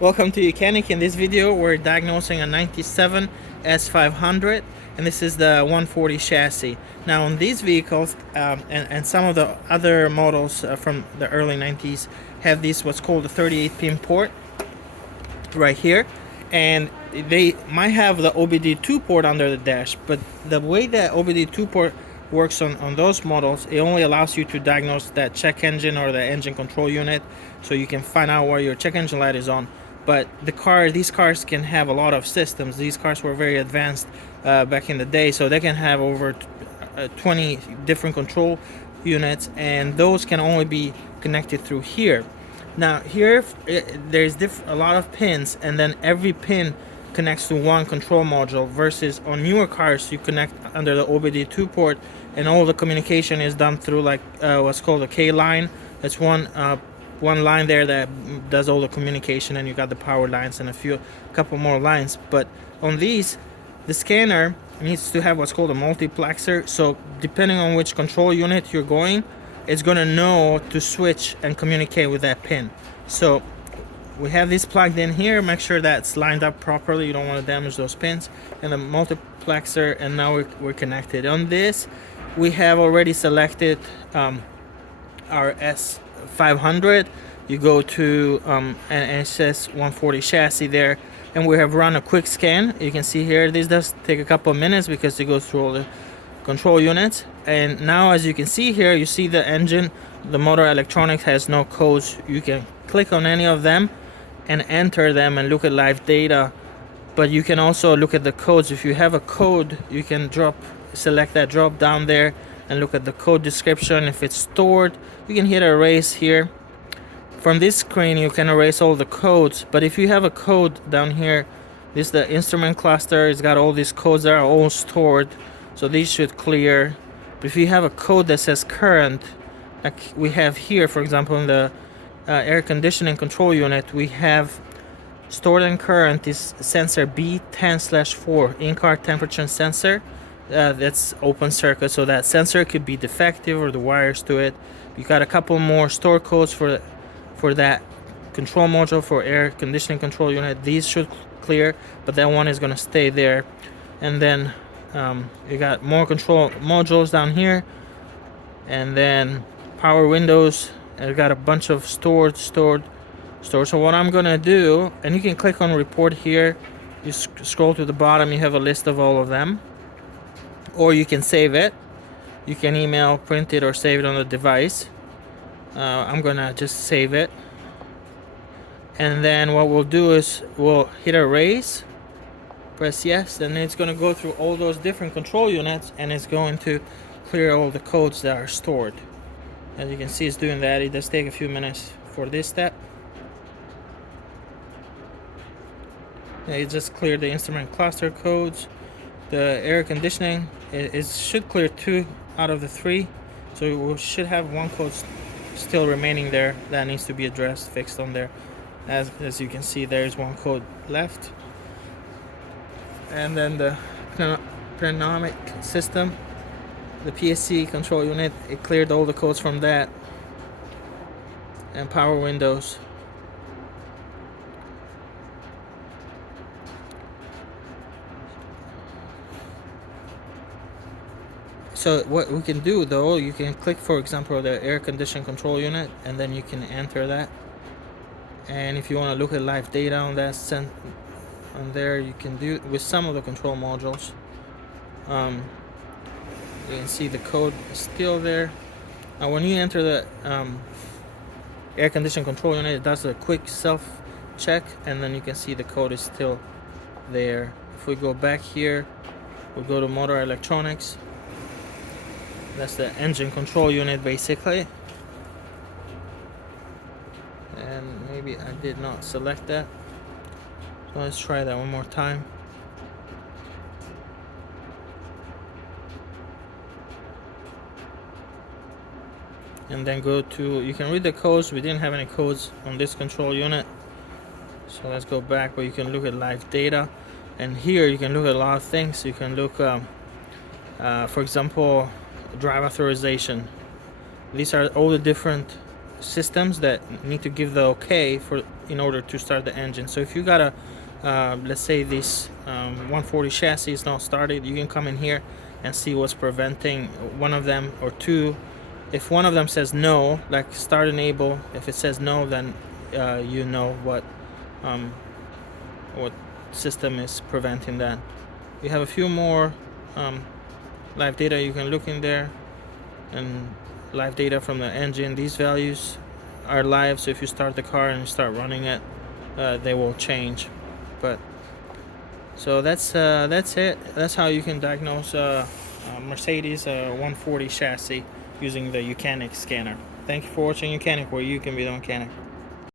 Welcome to YOUCANIC. In this video we're diagnosing a 97 S500 and this is the 140 chassis. Now on these vehicles and some of the other models from the early 90s have this what's called a 38 pin port right here, and they might have the OBD2 port under the dash, but the way that OBD2 port works on those models, it only allows you to diagnose that check engine or the engine control unit, so you can find out where your check engine light is on. But these cars can have a lot of systems. These cars were very advanced back in the day, so they can have over 20 different control units, and those can only be connected through here. Now here there's a lot of pins, and then every pin connects to one control module, versus on newer cars you connect under the OBD2 port and all the communication is done through like what's called a K line. That's one line there that does all the communication, and you got the power lines and a couple more lines. But on these, the scanner needs to have what's called a multiplexer, so depending on which control unit you're going, it's gonna know to switch and communicate with that pin. So we have this plugged in here. Make sure that's lined up properly, you don't want to damage those pins, and the multiplexer, and now we're connected. On this we have already selected our S500. You go to and it says 140 chassis there, and we have run a quick scan. You can see here this does take a couple of minutes because it goes through all the control units. And now as you can see here, you see the engine, the motor electronics has no codes. You can click on any of them and enter them and look at live data, but you can also look at the codes. If you have a code, you can select that drop down there and look at the code description. If it's stored, you can hit erase here. From this screen you can erase all the codes, but if you have a code down here, this is the instrument cluster. It's got all these codes that are all stored, so these should clear. But if you have a code that says current, like we have here, for example, in the air conditioning control unit, we have stored in current is sensor B10/4, in-car temperature sensor. That's open circuit, so that sensor could be defective or the wires to it. You got a couple more store codes for that control module for air conditioning control unit. These should clear, but that one is going to stay there. And then you got more control modules down here, and then power windows. I got a bunch of stored. So what I'm gonna do, and you can click on report here, you scroll to the bottom, you have a list of all of them, or you can save it. You can email, print it, or save it on the device. I'm gonna just save it, and then what we'll do is we'll hit erase, press yes, and it's gonna go through all those different control units, and it's going to clear all the codes that are stored. As you can see, it's doing that. It does take a few minutes for this step. It just cleared the instrument cluster codes. The air conditioning, it should clear 2 out of the 3, so we should have 1 code still remaining there that needs to be addressed, fixed on there. As you can see, there's 1 code left. And then the pneumatic system, the PSC control unit, it cleared all the codes from that. And power windows. So what we can do though, you can click, for example, the air conditioning control unit, and then you can enter that. And if you want to look at live data on that on there, you can do it with some of the control modules. You can see the code is still there. Now when you enter the air conditioning control unit, it does a quick self check, and then you can see the code is still there. If we go back here, we'll go to motor electronics. That's the engine control unit basically, and maybe I did not select that, so let's try that one more time. And then go to, you can read the codes. We didn't have any codes on this control unit, so let's go back where you can look at live data. And here you can look at a lot of things. You can look for example, drive authorization. These are all the different systems that need to give the okay for in order to start the engine. So if you got a let's say this 140 chassis is not started, you can come in here and see what's preventing one of them or two. If one of them says no, like start enable, if it says no, then you know what system is preventing that. We have a few more live data you can look in there, and live data from the engine. These values are live, so if you start the car and you start running it, they will change. But so that's it. That's how you can diagnose a Mercedes 140 chassis using the YOUCANIC scanner. Thank you for watching YOUCANIC, where you can be the mechanic.